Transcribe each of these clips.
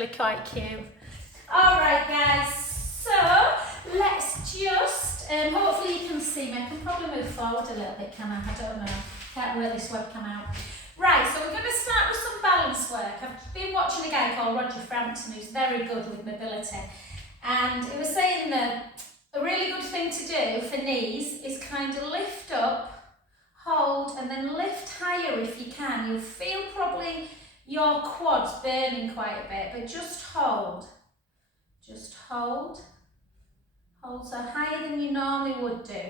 Really quite cute. Alright guys, so let's just, hopefully you can see me. I can probably move forward a little bit, can I? I don't know. Can't wear this webcam out. Right, so we're going to start with some balance work. I've been watching a guy called Roger Frampton who's very good with mobility. And he was saying that a really good thing to do for knees is kind of lift up, hold, and then lift higher if you can. You'll feel probably your quads burning quite a bit, but just hold. Just hold. Hold so higher than you normally would do.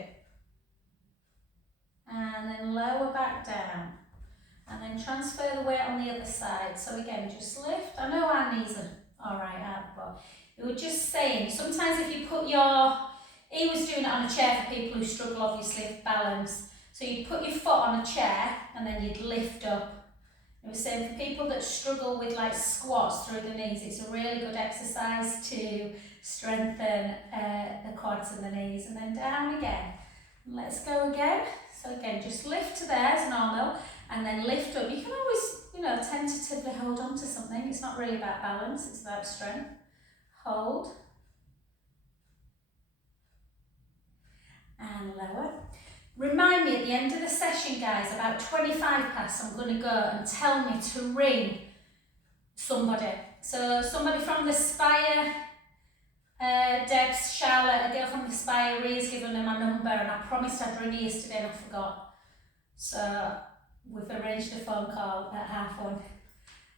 And then lower back down. And then transfer the weight on the other side. So again, just lift. I know our knees are alright out, but we were just saying, sometimes if you put he was doing it on a chair for people who struggle obviously with balance. So you'd put your foot on a chair and then you'd lift up. It was saying for people that struggle with like squats through the knees, it's a really good exercise to strengthen the quads and the knees. And then down again. Let's go again. So again, just lift to there as normal and then lift up. You can always, tentatively hold on to something. It's not really about balance, it's about strength. Hold. And lower. Remind me at the end of the session, guys, about 25 past, I'm going to go and tell me to ring somebody. So somebody from the Spire, Debs, Charlotte, a girl from the Spire, Rhea's given her my number and I promised I'd ring her yesterday and I forgot. So we've arranged a phone call at 1:30.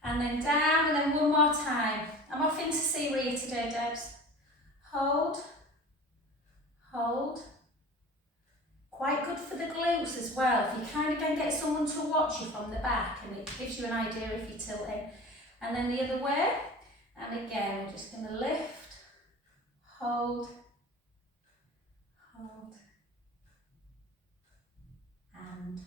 And then down and then one more time. I'm off in to see Rhea today, Debs. Hold, hold. Quite good for the glutes as well. If you kind of can get someone to watch you from the back and it gives you an idea if you're tilting. And then the other way. And again, we're just going to lift, hold, hold, and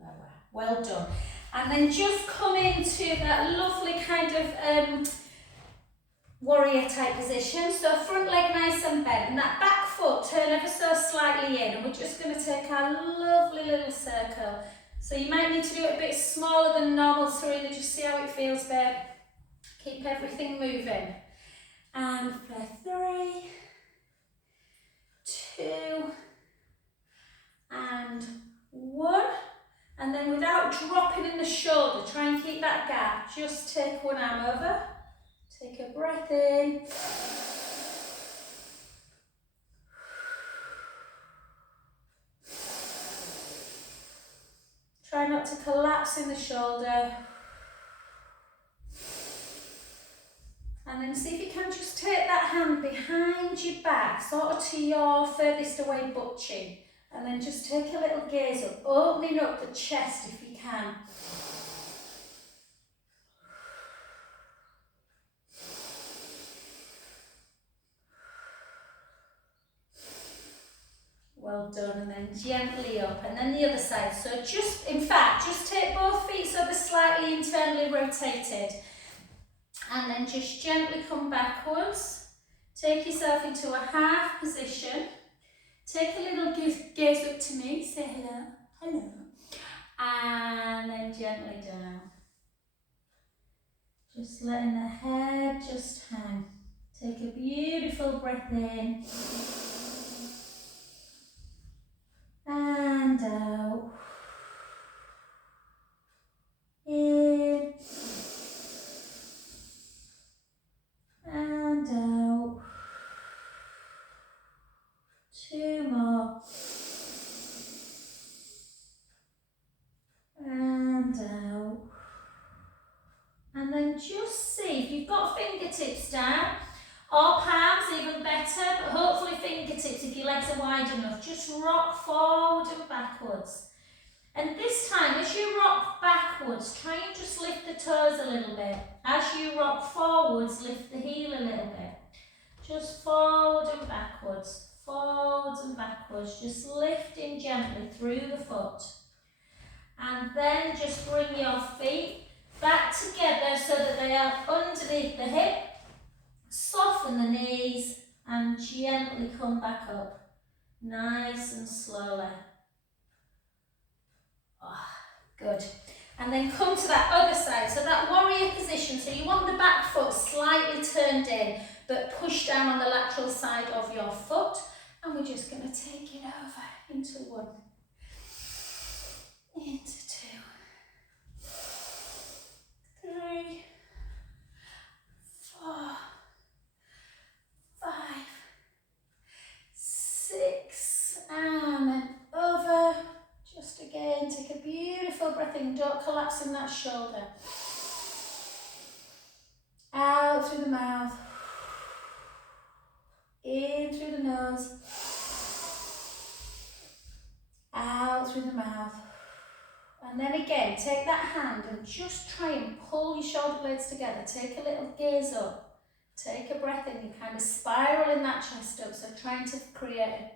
lower. Well done. And then just come into that lovely kind of warrior type position. So front leg nice and bent, and that back foot turn ever so slightly in, and we're just going to take our lovely little circle. So you might need to do it a bit smaller than normal, Serena, just see how it feels, babe. Keep everything moving. And for 3, 2, and 1. And then without dropping in the shoulder, try and keep that gap. Just take one arm over. Take a breath in. Try not to collapse in the shoulder. And then see if you can just take that hand behind your back, sort of to your furthest away butt chin. And then just take a little gaze up, opening up the chest if you can. Well done, and then gently up, and then the other side. So just take both feet so they're slightly internally rotated. And then just gently come backwards. Take yourself into a half position. Take a little gaze up to me, say hello, hello. And then gently down. Just letting the head just hang. Take a beautiful breath in. And out. In. And out. 2 more. And out. And then just see if you've got fingertips down or palms, even better, but hopefully fingertips if your legs are wide enough. Just rock forward and backwards. And this time, as you rock backwards, try and just lift the toes a little bit. As you rock forwards, lift the heel a little bit. Just forward and backwards, forwards and backwards. Just lifting gently through the foot. And then just bring your feet back together so that they are underneath the hip. Soften the knees and gently come back up. Nice and slowly. Oh, good. And then come to that other side, so that warrior position. So you want the back foot slightly turned in, but push down on the lateral side of your foot. And we're just going to take it over into 1, into 2, 3, 4, 5, 6, and then over. Just again, take a beautiful breath in, don't collapse in that shoulder. Out through the mouth, in through the nose, out through the mouth. And then again, take that hand and just try and pull your shoulder blades together. Take a little gaze up, take a breath in, you kind of spiral in that chest up, so trying to create a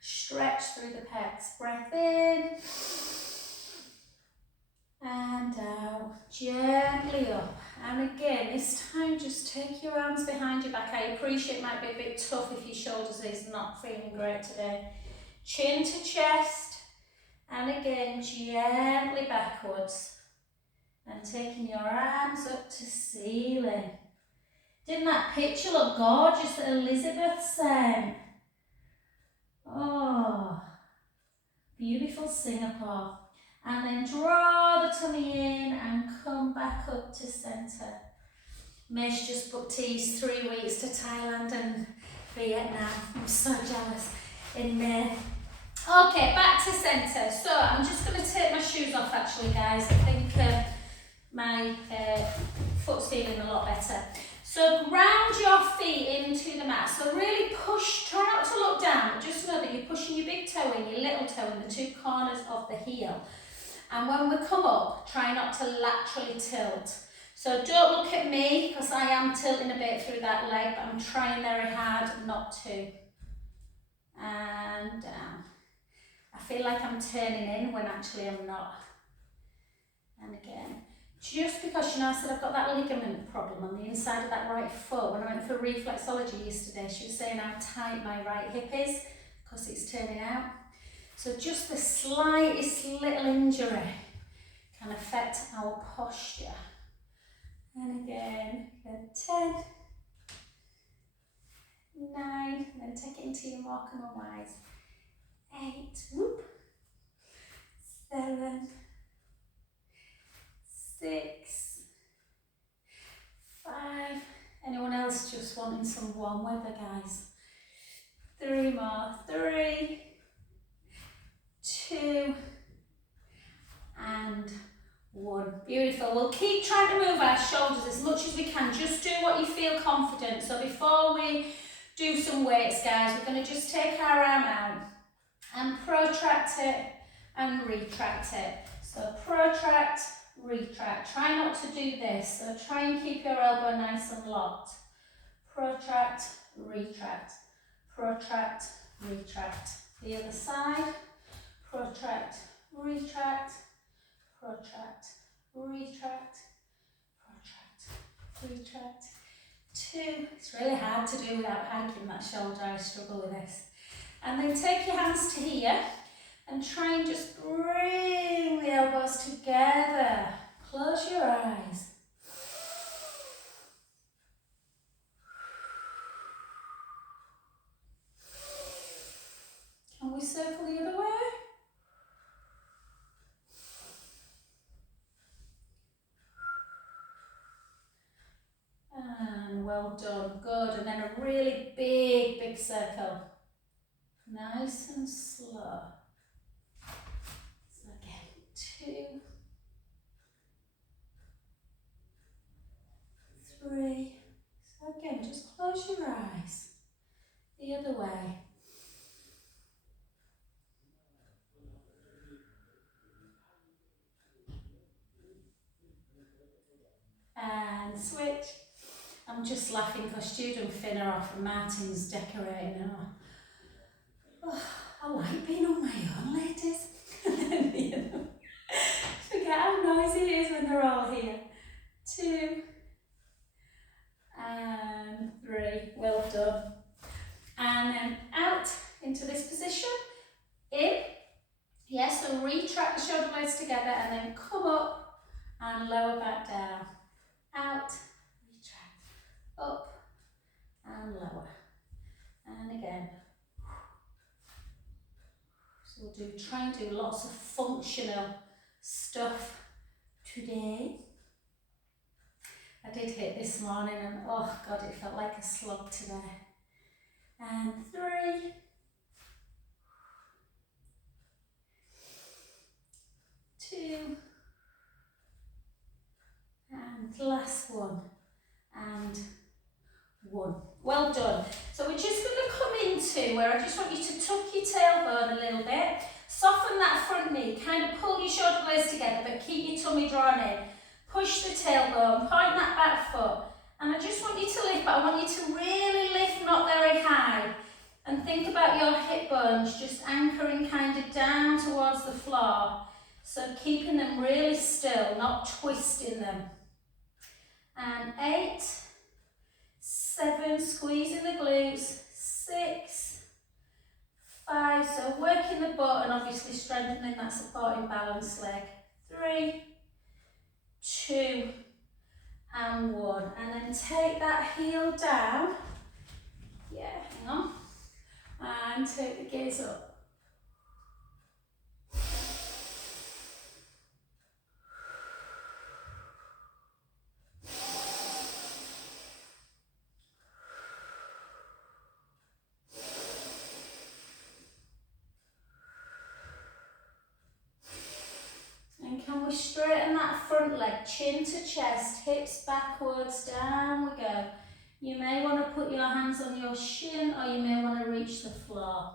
stretch through the pecs. Breath in and out, gently up. And again, this time just take your arms behind your back. I appreciate it might be a bit tough if your shoulders is not feeling great today. Chin to chest, and again gently backwards. And taking your arms up to ceiling. Didn't that picture look gorgeous that Elizabeth sent? Oh, beautiful Singapore. And then draw the tummy in and come back up to centre. Mesh just booked these 3 weeks to Thailand and Vietnam. I'm so jealous in May. Okay, back to centre. So I'm just going to take my shoes off actually, guys. I think my foot's feeling a lot better. So ground your feet into the mat. So really push, try not to look down, but just know that you're pushing your big toe in, your little toe in, the 2 corners of the heel. And when we come up, try not to laterally tilt. So don't look at me, because I am tilting a bit through that leg, but I'm trying very hard not to. And down. I feel like I'm turning in when actually I'm not. And again. Just because, you know, I said I've got that ligament problem on the inside of that right foot. When I went for reflexology yesterday, she was saying how tight my right hip is because it's turning out. So just the slightest little injury can affect our posture. And again, 10, 9, and then take it into your more common wise. 8, whoop, 7, 6, 5. Anyone else just wanting some warm weather, guys? 3 more. 3, 2, and 1. Beautiful. We'll keep trying to move our shoulders as much as we can. Just do what you feel confident. So before we do some weights, guys, we're going to just take our arm out and protract it and retract it. So protract, retract. Try not to do this. So try and keep your elbow nice and locked. Protract, retract. Protract, retract. The other side. Protract, retract. Protract, retract. Protract, retract. 2. It's really hard to do without hiking that shoulder. I struggle with this. And then take your hands to here and try and just bring the elbows together. Close your eyes. Can we circle the other way? And well done, good. And then a really big circle. Nice and slow. So again, 2, 3. So again, just close your eyes. The other way. And switch. I'm just laughing because Jude and Finn are off and Martin's decorating. And I like being on my own, ladies. Forget how noisy it is when they're all here. 2 and 3. Well done. And then out into this position. In. Yes, so retract the shoulder blades together and then come up try and do lots of functional stuff today. I did hit this morning and oh God, it felt like a slog today. And 3, 2, and last one, and 1. Well done. So we're just going to come into where I just want you to tuck your tailbone a little bit, soften that front knee, kind of pull your shoulder blades together, but keep your tummy drawn in. Push the tailbone, point that back foot, and I just want you to lift, but I want you to really lift, not very high, and think about your hip bones just anchoring kind of down towards the floor, so keeping them really still, not twisting them. And 8, 7, squeezing the glutes, 6, 5, so working the butt and obviously strengthening that supporting balance leg, 3, 2, and 1, and then take that heel down, hang on, and take the gaze up. And can we straighten that front leg, chin to chest, hips backwards, down we go. You may want to put your hands on your shin or you may want to reach the floor.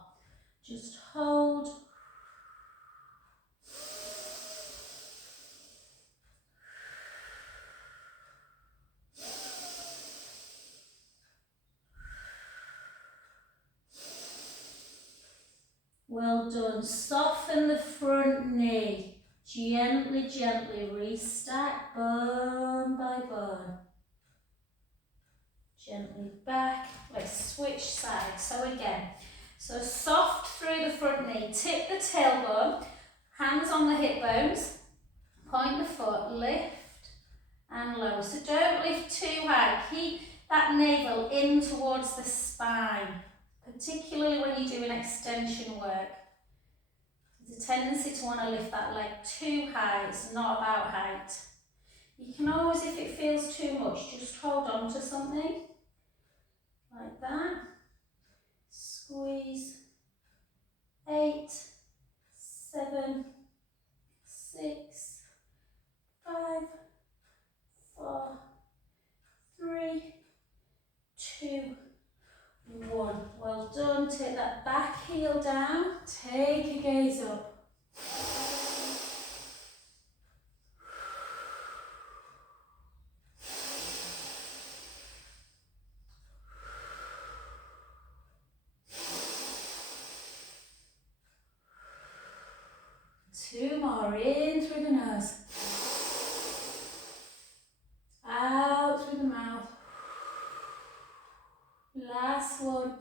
Just hold. Well done. Soften the front knee. Gently, gently restack bone by bone. Gently back. Let's switch sides. So again, so soft through the front knee. Tip the tailbone, hands on the hip bones. Point the foot, lift and lower. So don't lift too high. Keep that navel in towards the spine, particularly when you're doing extension work. There's a tendency to want to lift that leg too high. It's not about height. You can always, if it feels too much, just hold on to something like that. Squeeze. 8, 7, 6, 5, 4, 3, 2, 1. Well done. Take that back heel down. Take a gaze up. Two more. In through the nose. Out through the mouth. Last one.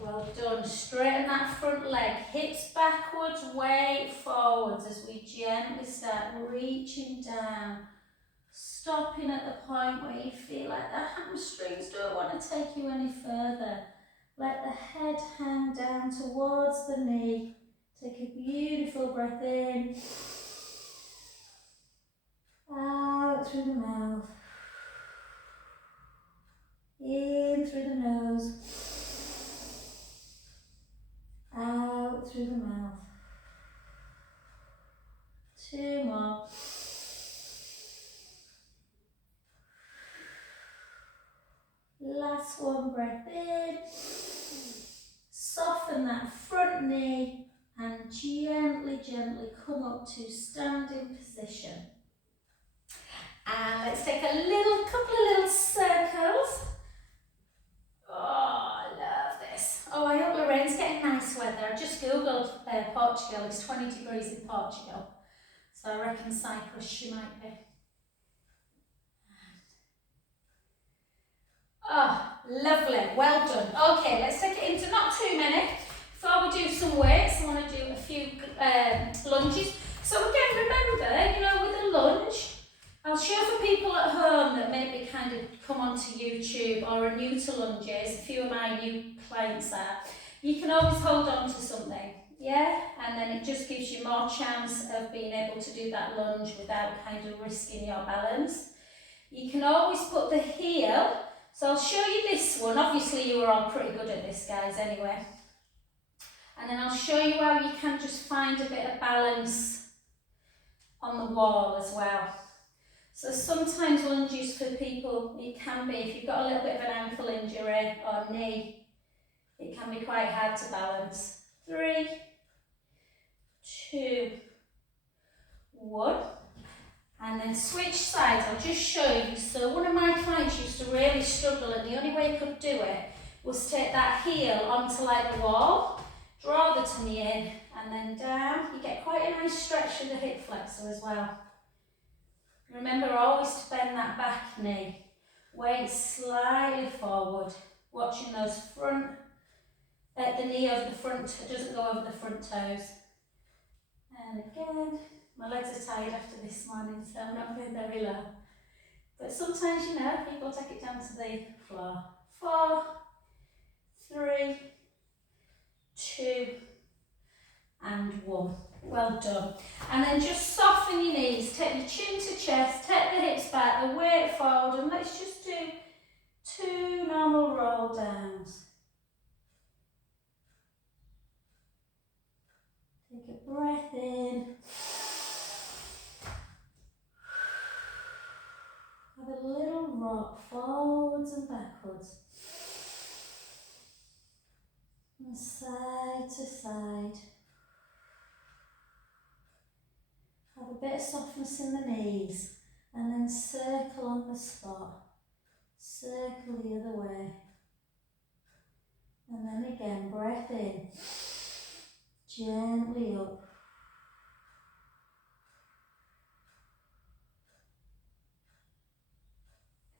Well done. Straighten that front leg. Hips backwards, weight forwards as we gently start reaching down. Stopping at the point where you feel like the hamstrings don't want to take you any further. Let the head hang down towards the knee. Take a beautiful breath in. Out through the mouth. In through the nose. Out through the mouth. Two more. Last one, breath in. Soften that front knee and gently, gently come up to standing position. And let's take a couple of little circles. Oh, I love this. Oh, I hope Lorraine's getting nice weather. I just googled Portugal. It's 20 degrees in Portugal. So I reckon Cyprus she might be. Oh, lovely. Well done. Okay, let's take it into not too many. Before we do some weights, I want to do a few lunges. So again, remember, with a lunge, I'll show for people at home that maybe kind of come onto YouTube or are new to lunges. A few of my new clients are. You can always hold on to something, yeah? And then it just gives you more chance of being able to do that lunge without kind of risking your balance. You can always put the heel, so I'll show you this one. Obviously you were all pretty good at this, guys, anyway. And then I'll show you how you can just find a bit of balance on the wall as well. So sometimes lunges for people, it can be, if you've got a little bit of an ankle injury or knee, it can be quite hard to balance. 3, 2, 1. And then switch sides, I'll just show you. So one of my clients used to really struggle, and the only way he could do it was take that heel onto like the wall, draw the tummy in, and then down. You get quite a nice stretch of the hip flexor as well. Remember always to bend that back knee, weight slightly forward, watching those front, the knee over the front, it doesn't go over the front toes. And again, my legs are tired after this morning, so I'm not going very low. But sometimes, you know, people take it down to the floor. 4, 3, 2, and 1. Well done. And then just soften your knees, take your chin to chest, take the hips back, the weight forward, and let's just do 2 normal roll downs. Take a breath in. Have a little rock forwards and backwards. And side to side. Have a bit of softness in the knees, and then circle on the spot. Circle the other way. And then again, breath in. Gently up.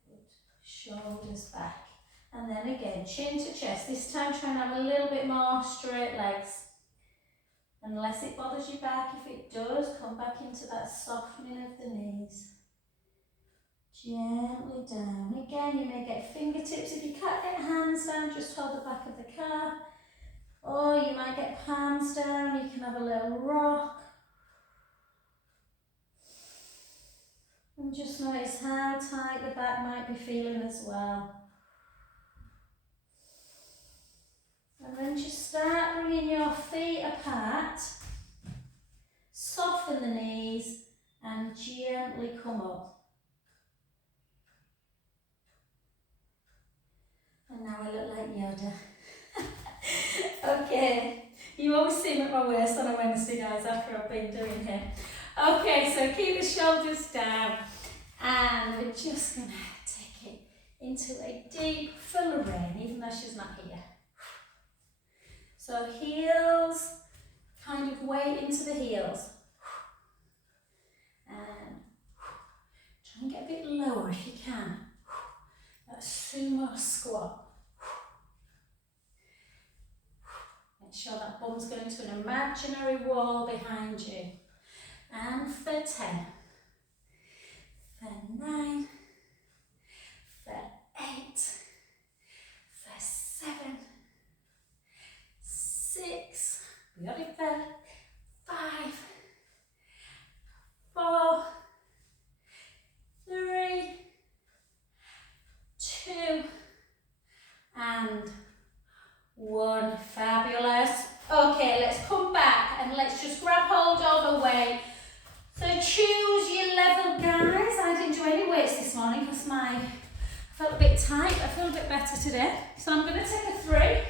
Good. Shoulders back. And then again, chin to chest. This time try and have a little bit more straight legs. Unless it bothers you back, if it does, come back into that softening of the knees. Gently down. Again, you may get fingertips. If you can't get hands down, just hold the back of the car. Or you might get palms down. You can have a little rock. And just notice how tight the back might be feeling as well. And then just start bringing your feet apart. Soften the knees and gently come up. And now I look like Yoda. Okay, you always see me at my worst on a Wednesday, guys, after I've been doing here. Okay, so keep the shoulders down, and we're just going to take it into a deep full of rain, even though she's not here. So heels, kind of weight into the heels. And try and get a bit lower if you can. That sumo squat. Make sure that bum's going to an imaginary wall behind you. And for 10, for 9, for 8, for 7, 6, we got it there, 5, 4, 3, 2, and 1. Fabulous. Okay, let's come back and let's just grab hold of the weight. So choose your level, guys. I didn't do any weights this morning because I felt a bit tight. I feel a bit better today. So I'm going to take a 3.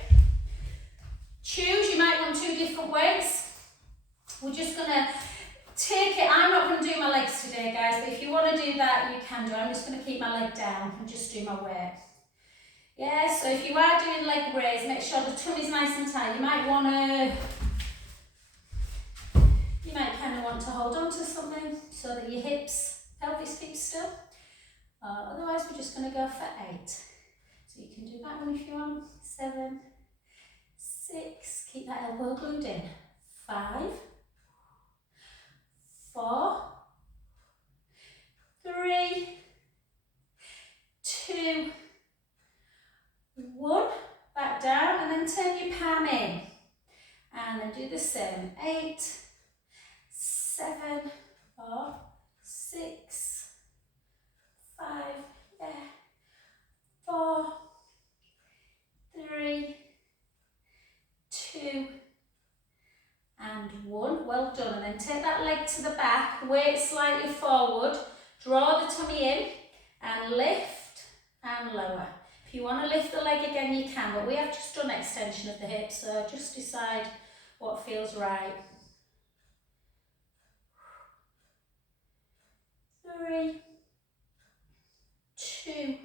Choose, you might want 2 different weights. We're just going to take it. I'm not going to do my legs today, guys, but if you want to do that, you can do it. I'm just going to keep my leg down and just do my weight. Yeah, so if you are doing leg raise, make sure the tummy's nice and tight. You might kind of want to hold on to something so that your pelvis keeps still. Otherwise, we're just going to go for 8. So you can do that one if you want. 7, 6, keep that elbow glued in. 5, 4, 3, 2, 1. Back down and then turn 3, palm in. And then do the same. 8, 7, or 6, 5, yeah, 4, 3, 2, and 1. Well done. And then take that leg to the back, weight slightly forward, draw the tummy in, and lift and lower. If you want to lift the leg again, you can, but we have just done extension of the hips, so just decide what feels right. 3, 2,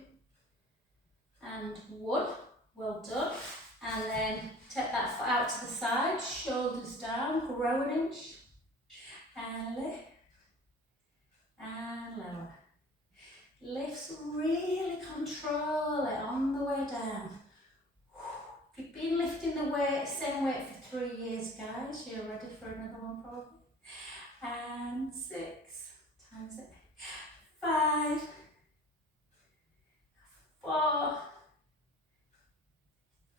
and 1. Well done. And then take that foot out to the side, shoulders down, grow an inch, and lift, and lower. Lifts, really control it on the way down. If you've been lifting the weight, same weight for 3 years, guys, you're ready for another one probably. And 6, times it, 5, 4,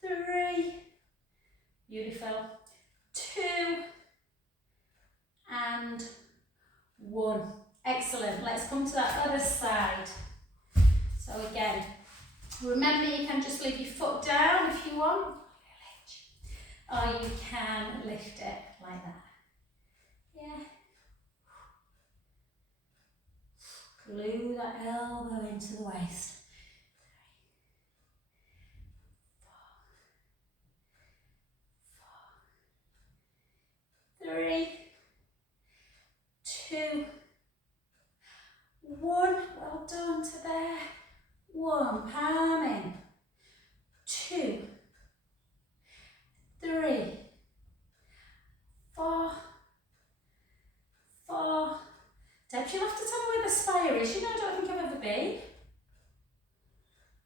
3, beautiful, 2, and 1. Excellent. Let's come to that other side. So again, remember you can just leave your foot down if you want, or you can lift it like that. Yeah. Glue that elbow into the waist. 3, 2, 1. Well done to there. 1, palm in. 2, 3, 4, 4. Deb, you'll have to tell me where the spire is. You know, I don't think I've ever been.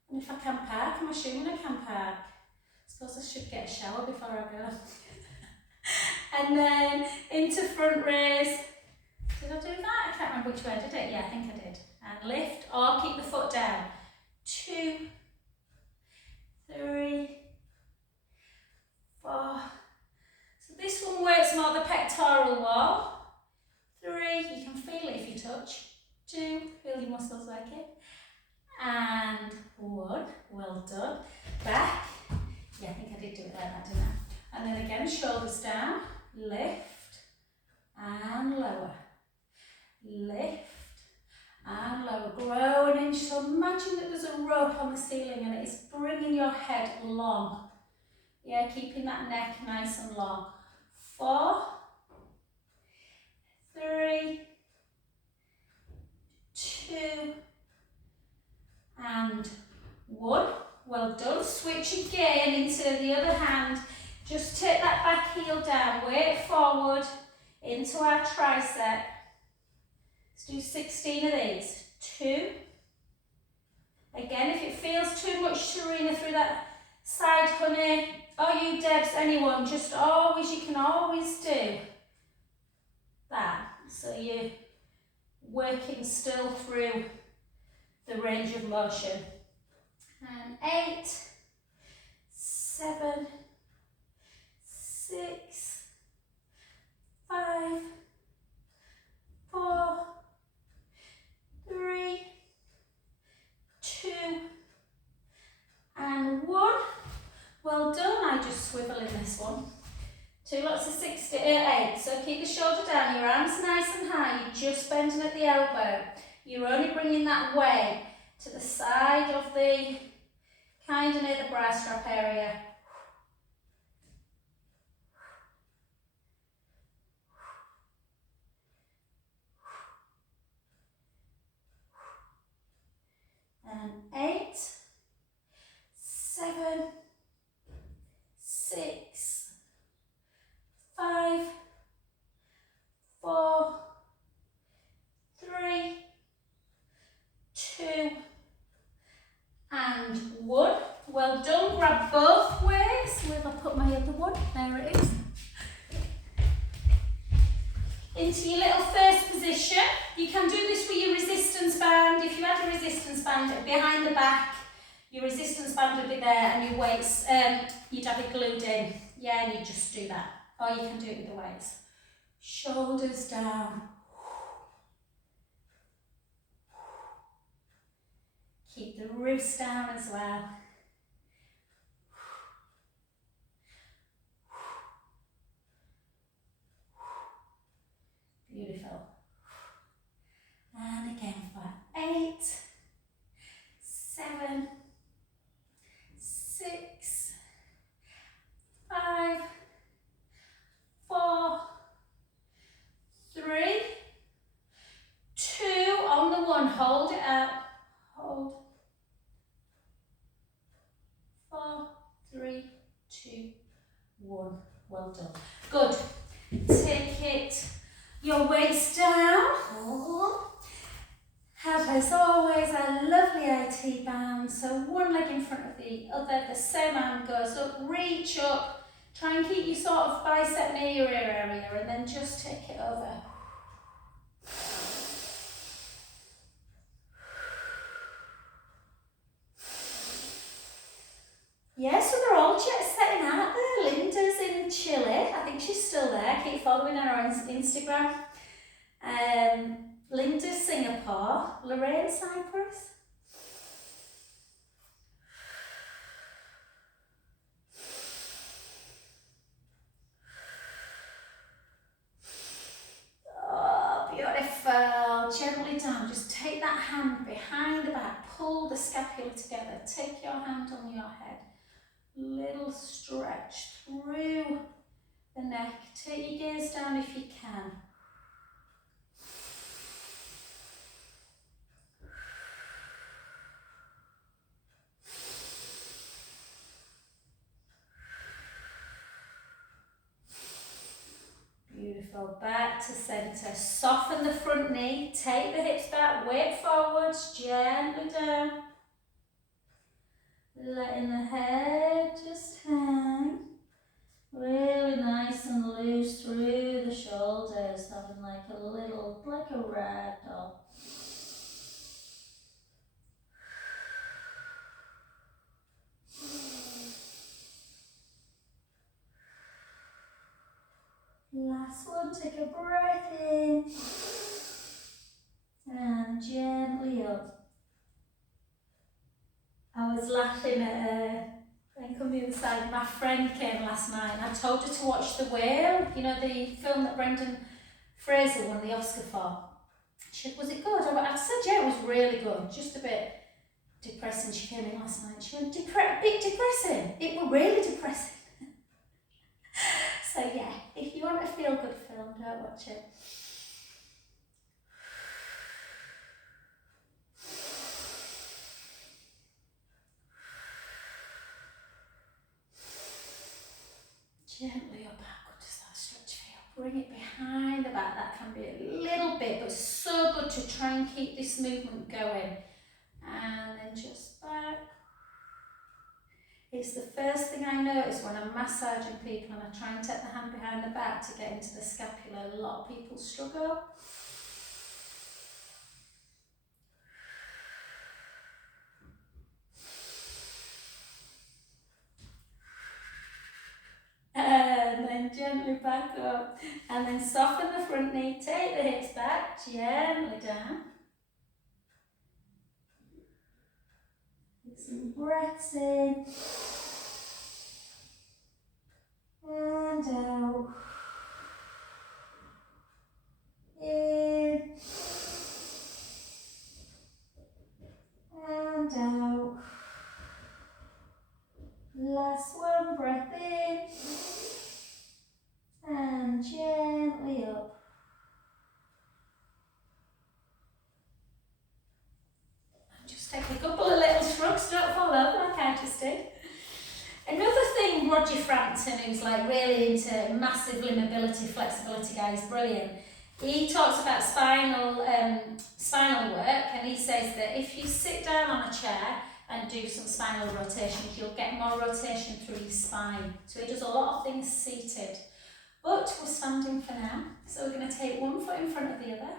And if I can park, I'm assuming I can park. I suppose I should get a shower before I go. And then into front raise. Did I do that? I can't remember which way I did it. Yeah, I think I did. And lift or keep the foot down. 2, 3, 4. So this one works more the pectoral wall. 3, you can feel it if you touch. 2, feel your muscles like it. And 1, well done. Back. Yeah, I think I did do it like that, didn't I? And then again, shoulders down, lift and lower. Lift and lower. Grow an inch. So imagine that there's a rope on the ceiling and it's bringing your head long. Yeah, keeping that neck nice and long. 4, 3, 2, and 1. Well done. Switch again into the other hand. Just take that back heel down, weight forward into our tricep. Let's do 16 of these. 2. Again, if it feels too much, Serena, through that side, honey, or you, Debs, anyone, just always, you can always do that. So you're working still through the range of motion. And 8, 7, 6, 5, 4, 3, 2, and 1. Well done. I just swivel in this one. 2 lots of 8. So keep the shoulder down, your arms nice and high, you're just bending at the elbow. You're only bringing that weight to the side of the, kind of near the bra strap area. And 8, 7, 6, 5, 4, 3, 2, and 1. Well done. Grab both ways. Where have I put my other one? There it is. Into your little first position. You can do this with your resistance band. If you had a resistance band behind the back, your resistance band would be there and your weights, you'd have it glued in. Yeah, and you just do that. Or you can do it with the weights. Shoulders down. Keep the wrists down as well. Beautiful. And again for 8, 7, 6, 5, 4, 3, 2, on the 1, hold it out, hold, 4, 3, 2, 1, well done. Good, take it, your waist down, have as always a lovely IT band, so one leg in front of the other, the same arm goes up, reach up, try and keep your sort of bicep near your ear area and then just take it over. Yeah, so they're all just setting out there. Linda's in Chile, I think she's still there, keep following her on Instagram. Linda, Singapore, Lorraine, Cyprus. Oh, beautiful. Gently down, just take that hand behind the back, pull the scapula together, take your hand on your head. Little stretch through the neck, take your gaze down if you can. Beautiful, back to centre, soften the front knee, take the hips back, weight forwards, gently down. Letting the head just hang, really nice and loose through the shoulders, having like a little, like a rag doll. Last one, take a breath in and gently up. I was laughing at then come the other side, my friend came last night and I told her to watch The Whale, you know the film that Brendan Fraser won the Oscar for. She said, was it good? I said, yeah, it was really good, just a bit depressing. She came in last night, she went, a bit depressing, it was really depressing. So yeah, if you want a feel good film, don't watch it. Gently up, how good does that stretch feel? Bring it behind the back, that can be a little bit, but so good to try and keep this movement going. And then just back. It's the first thing I notice when I'm massaging people and I try and take the hand behind the back to get into the scapula. A lot of people struggle. And then gently back up. And then soften the front knee, take the hips back, gently down. Get some breaths in. And out. In. And out. Last one, breath in. And gently up. Just take a couple of little shrugs, don't fall over like I just did. Another thing, Roger Frampton, who's like really into massive limb mobility, flexibility guy, is brilliant. He talks about spinal work, and he says that if you sit down on a chair and do some spinal rotations, you'll get more rotation through your spine. So he does a lot of things seated. But we're standing for now, so we're going to take one foot in front of the other,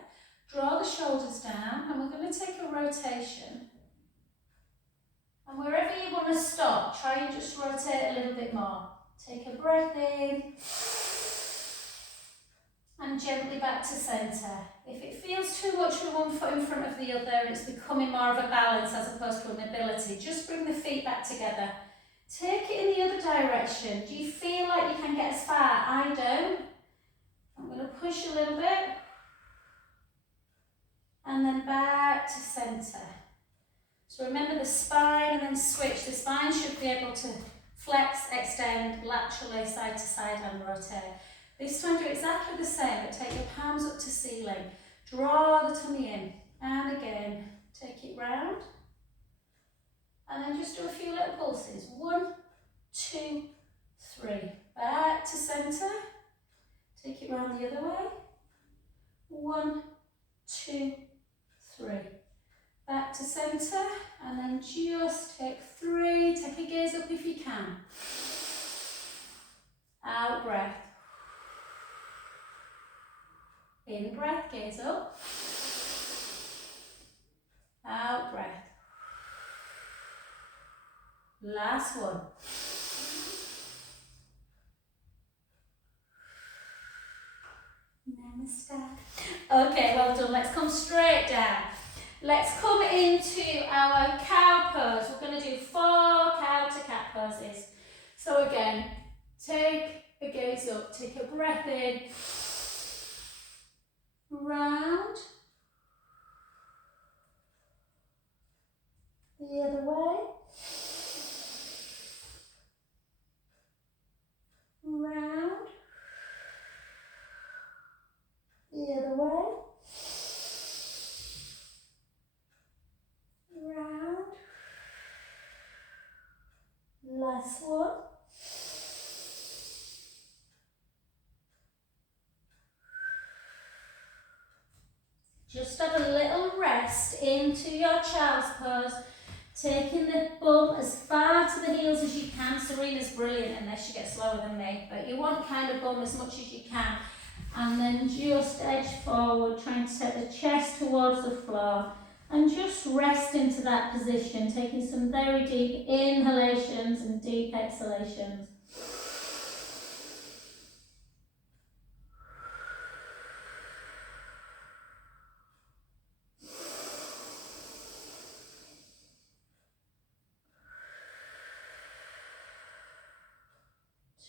draw the shoulders down, and we're going to take a rotation. And wherever lot. Try and just rotate a little bit more. Take a breath in and gently back to centre. If it feels too much with one foot in front of the other, it's becoming more of a balance as opposed to a mobility. Just bring the feet back together. Take it in the other direction. Do you feel like you can get as far? I don't. I'm going to push a little bit and then back to centre. So remember the spine and then switch. The spine should be able to flex, extend laterally, side to side and rotate. This time do exactly the same, but take your palms up to ceiling. Draw the tummy in and again, take it round. And then just do a few little pulses. 1, 2, 3. Back to centre. Take it round the other way. 1, 2, 3. Back to centre. And then just take 3. Take a gaze up if you can. Out breath. In breath, gaze up. Out breath. Last one. Namaste. Okay, well done. Let's come straight down. Let's come into our cow pose. We're going to do 4 cow to cat poses. So again, take a gaze up, take a breath in, round, the other way, round, the other way, round, last one, just have a little rest into your child's pose, taking the bum as far to the heels as you can. Serena's brilliant unless you get slower than me, but you want kind of bum as much as you can. And then just edge forward, trying to take the chest towards the floor and just rest into that position, taking some very deep inhalations and deep exhalations.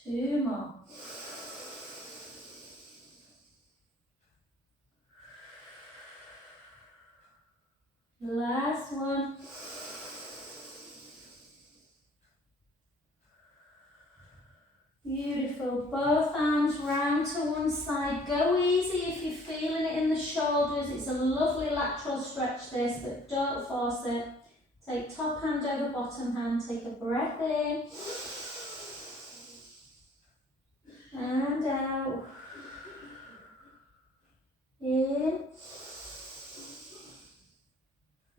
Two more. Last one. Beautiful. Both arms round to one side. Go easy if you're feeling it in the shoulders. It's a lovely lateral stretch this, but don't force it. Take top hand over bottom hand. Take a breath in. And out. In.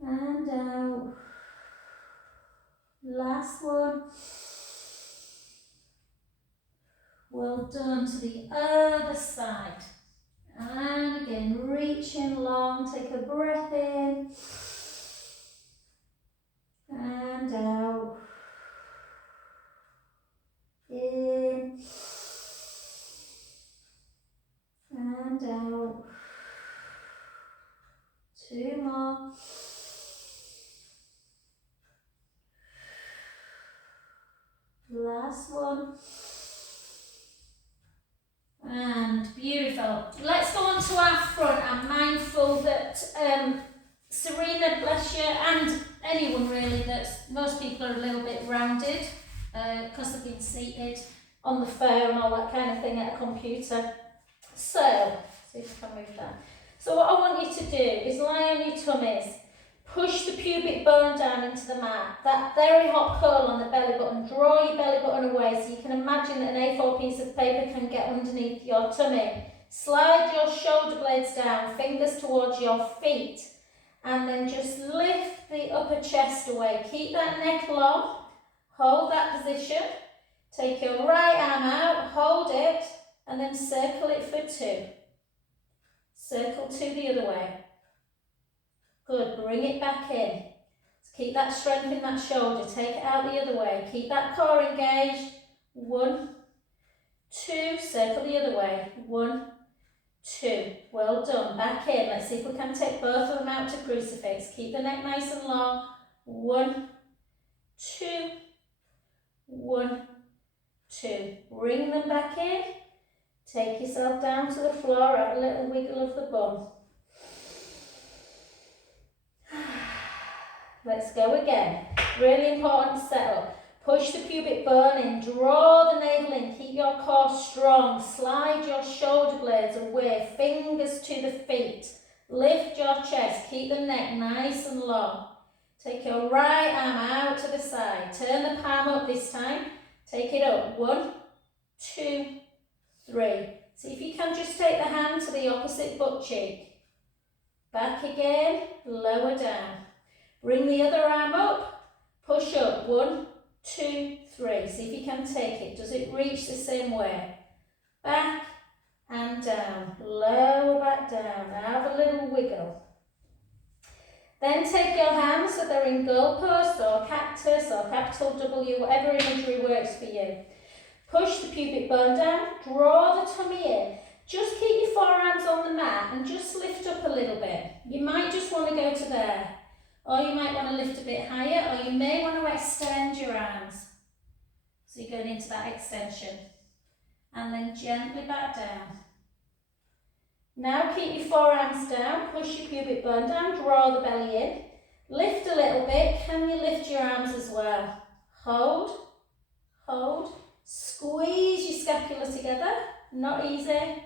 And out. Last one. Well done. To the other side. And again, reaching long. Take a breath in. And out. In. And out. Two more. Last one. And beautiful. Let's go on to our front. I'm mindful that Serena, bless you, and anyone really, that most people are a little bit rounded because they've been seated on the phone, all that kind of thing at a computer. So, see if I can move that. So what I want you to do is lie on your tummies, push the pubic bone down into the mat, that very hot curl on the belly button, draw your belly button away so you can imagine that an A4 piece of paper can get underneath your tummy. Slide your shoulder blades down, fingers towards your feet, and then just lift the upper chest away. Keep that neck long, hold that position, take your right arm out, hold it, and then circle it for 2. Circle 2 the other way. Good, bring it back in. Keep that strength in that shoulder. Take it out the other way. Keep that core engaged. 1, 2. Circle the other way. 1, 2. Well done. Back in. Let's see if we can take both of them out to crucifix. Keep the neck nice and long. 1, 2. 1, 2. Bring them back in. Take yourself down to the floor. Have a little wiggle of the bum. Let's go again. Really important setup. Push the pubic bone in, draw the navel in, keep your core strong, slide your shoulder blades away, fingers to the feet, lift your chest, keep the neck nice and long. Take your right arm out to the side, turn the palm up this time, take it up, 1, 2, 3. See if you can just take the hand to the opposite butt cheek. Back again, lower down. Bring the other arm up, push up, 1, 2, 3. See if you can take it. Does it reach the same way? Back and down. Lower back down. Have a little wiggle. Then take your hands so they're in goalpost or cactus or capital W, whatever imagery works for you. Push the pubic bone down. Draw the tummy in. Just keep your forearms on the mat and just lift up a little bit. You might just want to go to there. Or you might want to lift a bit higher, or you may want to extend your arms. So you're going into that extension. And then gently back down. Now keep your forearms down, push your pubic bone down, draw the belly in. Lift a little bit. Can you lift your arms as well? Hold, hold. Squeeze your scapula together. Not easy.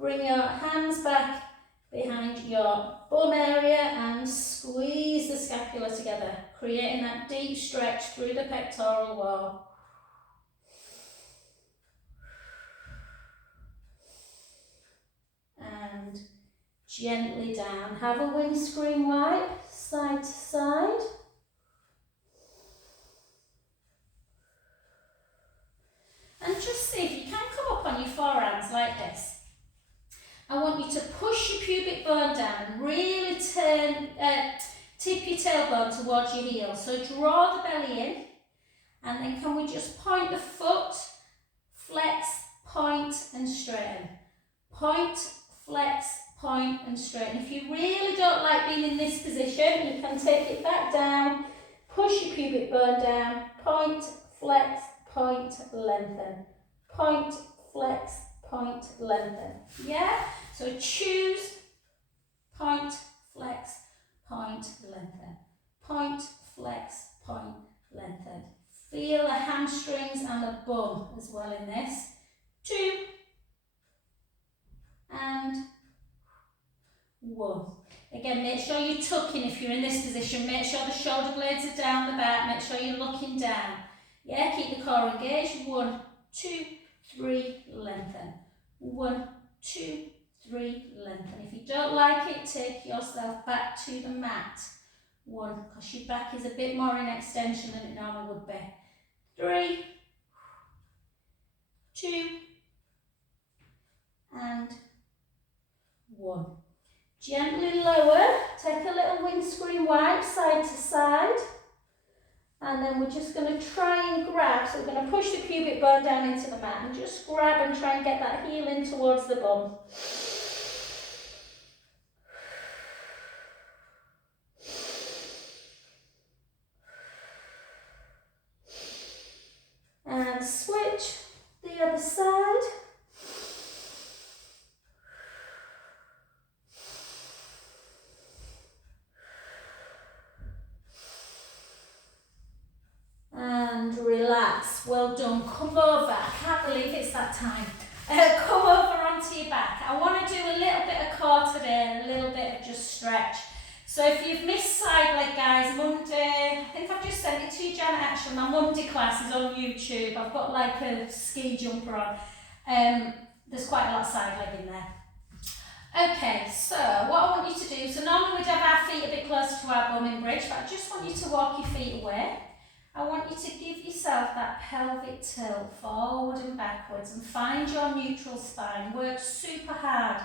Bring your hands back behind your bum area and squeeze the scapula together, creating that deep stretch through the pectoral wall. And gently down. Have a windscreen wipe, side to side. And just see if you can come up on your forearms like this. I want you to push your pubic bone down and really tip your tailbone towards your heel. So draw the belly in, and then can we just point the foot, flex, point and straighten. Point, flex, point and straighten. If you really don't like being in this position, you can take it back down, push your pubic bone down, point, flex, point, lengthen. Point, flex, point, lengthen. Yeah? So choose, point, flex, point, lengthen. Point, flex, point, lengthen. Feel the hamstrings and the bum as well in this. 2 and 1. Again, make sure you're tucking if you're in this position. Make sure the shoulder blades are down the back. Make sure you're looking down. Yeah, keep the core engaged. 1, 2, 3, lengthen. 1, 2, 3, lengthen. If you don't like it, take yourself back to the mat. 1, because your back is a bit more in extension than it normally would be. 3, 2, and 1. Gently lower, take a little windscreen wipe side to side. And then we're just going to try and grab, so we're going to push the pubic bone down into the mat and just grab and try and get that heel in towards the bum. And switch the other side. And relax. Well done. Come over. I can't believe it's that time. Come over onto your back. I want to do a little bit of core today and a little bit of just stretch. So if you've missed side leg, guys, Monday, I think I've just sent it to you, Janet, actually. My Monday class is on YouTube. I've got like a ski jumper on. There's quite a lot of side leg in there. Okay, so what I want you to do, so normally we'd have our feet a bit closer to our bum in bridge, but I just want you to walk your feet away. I want you to give yourself that pelvic tilt forward and backwards and find your neutral spine. Work super hard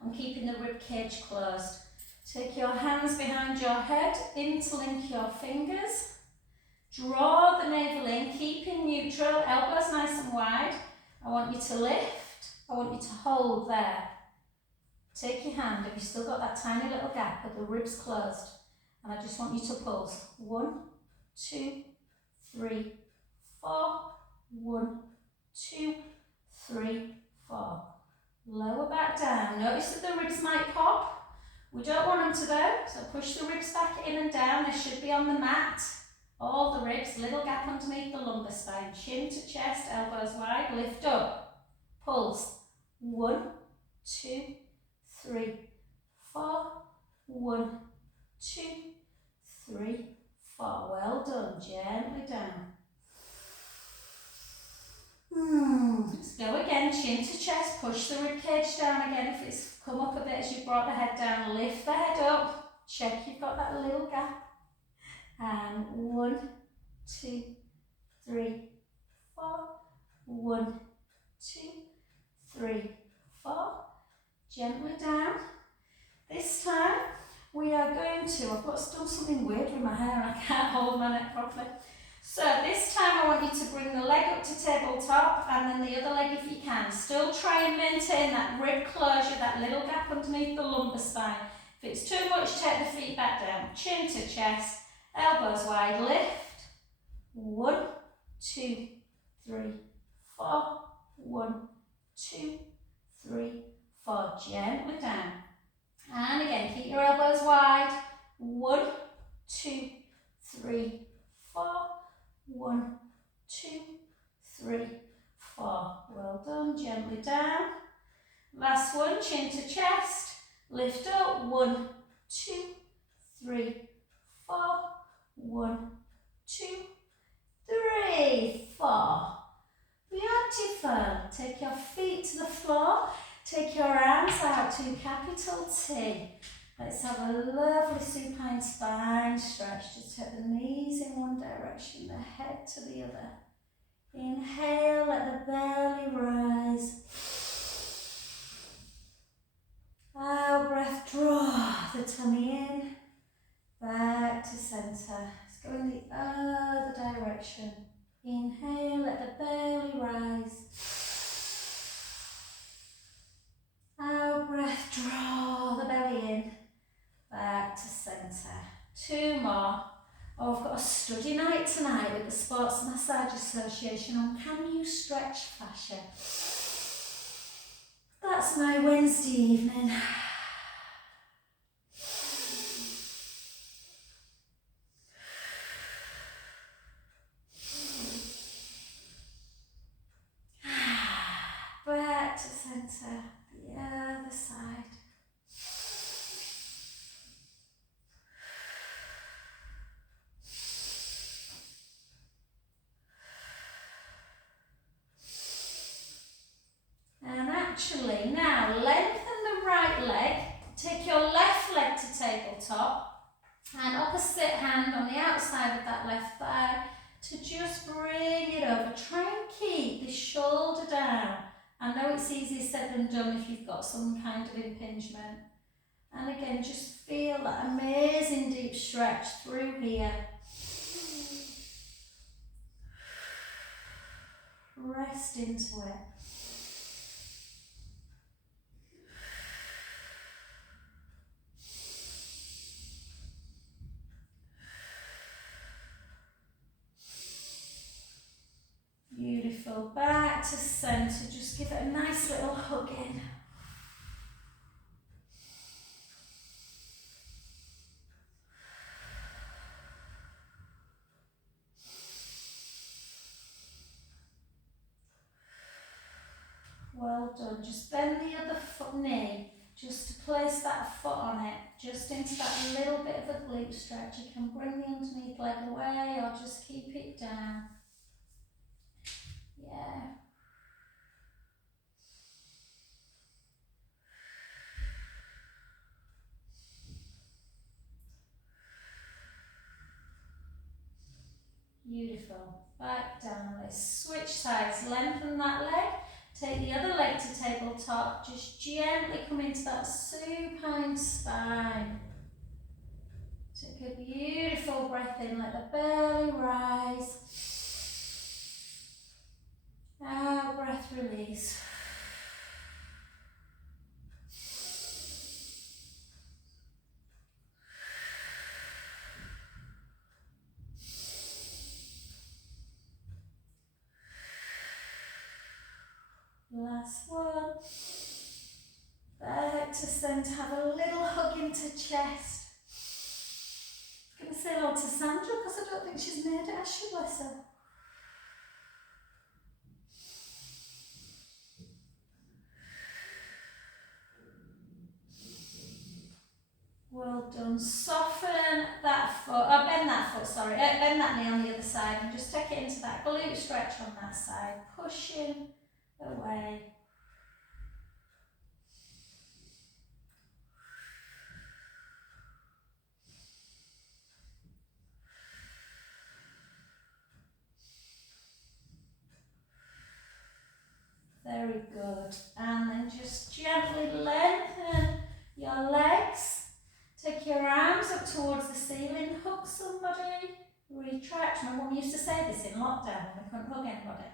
on keeping the rib cage closed. Take your hands behind your head, interlink your fingers. Draw the navel in, keeping neutral, elbows nice and wide. I want you to lift, I want you to hold there. Take your hand, if you've still got that tiny little gap with the ribs closed, and I just want you to pulse. 1, 2, 3, 4. 1, 2, 3, 4. Lower back down. Notice that the ribs might pop. We don't want them to though, so push the ribs back in and down. They should be on the mat. All the ribs, little gap underneath the lumbar spine. Chin to chest, elbows wide, lift up. Pulse. 1, 2, 3, 4. 1, 2, 3, 4. Well done. Gently down. Let's go again. Chin to chest. Push the rib cage down again. If it's come up a bit as you've brought the head down, lift the head up. Check you've got that little gap. And 1, 2, 3, 4. 1, 2, 3, 4. Gently down. This time we are going to, I've got done something weird with my hair and I can't hold my neck properly. So this time I want you to bring the leg up to tabletop and then the other leg if you can. Still try and maintain that rib closure, that little gap underneath the lumbar spine. If it's too much, take the feet back down. Chin to chest. Elbows wide, lift. 1, 2, 3, 4. 1, 2, 3, 4. Gently down. And again, keep your elbows wide. 1, 2, 3, 4. 1, 2, 3, 4. Well done. Gently down. Last one, chin to chest. Lift up. 1, 2, 3, 4. 1, 2, 3, 4. Beautiful. Take your feet to the floor. Take your arms out to capital T. Let's have a lovely supine spine stretch. Just take the knees in one direction, the head to the other. Inhale, let the belly rise. Out breath, draw the tummy in. Back to centre. Let's go in the other direction. Inhale, let the belly rise. Out breath, draw the belly in. Back to centre. 2 more. Oh, I've got a study night tonight with the Sports Massage Association on can you stretch fascia. That's my Wednesday evening. Back to centre, the other side. And actually now lengthen the right leg, take your left leg to tabletop and opposite hand on the outside of that left thigh to just bring it over. Try and keep the shoulder down. I know it's easier said than done if you've got some kind of impingement. And again, just feel that amazing deep stretch through here. Rest into it. Beautiful. Back to centre. Just give it a nice little hug in. Well done. Just bend the other knee just to place that foot on it, just into that little bit of a glute stretch. You can bring the underneath leg away or just keep it down. Yeah. Beautiful. Back down. Let's switch sides. Lengthen that leg. Take the other leg to tabletop. Just gently come into that supine spine. Take a beautiful breath in, let the belly rise. Out, breath release. Last one. Back to centre, have a little hug into chest. I'm going to say hello to Sandra because I don't think she's made it, has she, bless her? Well done. Soften that foot, bend that foot, sorry, bend that knee on the other side and just take it into that glute stretch on that side, pushing away. Very good. And then just gently lengthen your legs. Take your arms up towards the ceiling, hug somebody, retract. My mum used to say this in lockdown when we couldn't hug anybody.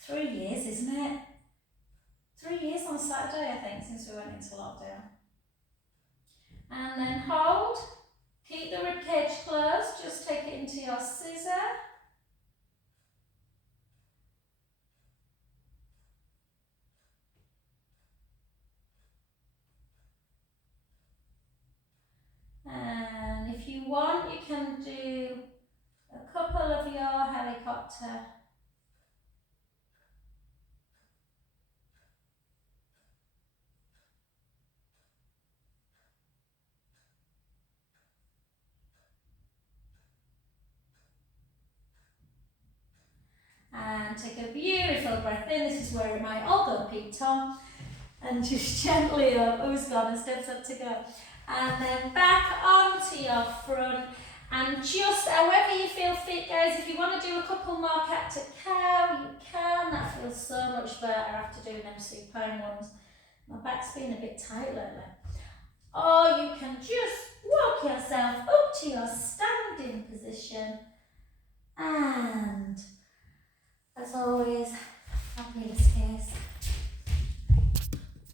3 years, isn't it? 3 years on Saturday, I think, since we went into lockdown. And then hold. Keep the ribcage closed. Just take it into your scissor. And if you want, you can do a couple of your helicopter. And take a beautiful breath in. This is where it might all go Pete Tom. And just gently up. Who's gone? A steps up to go. And then back onto your front. And just however you feel fit, guys. If you want to do a couple more cat to cow, you can. That feels so much better after doing them supine ones. My back's been a bit tight lately. Or you can just walk yourself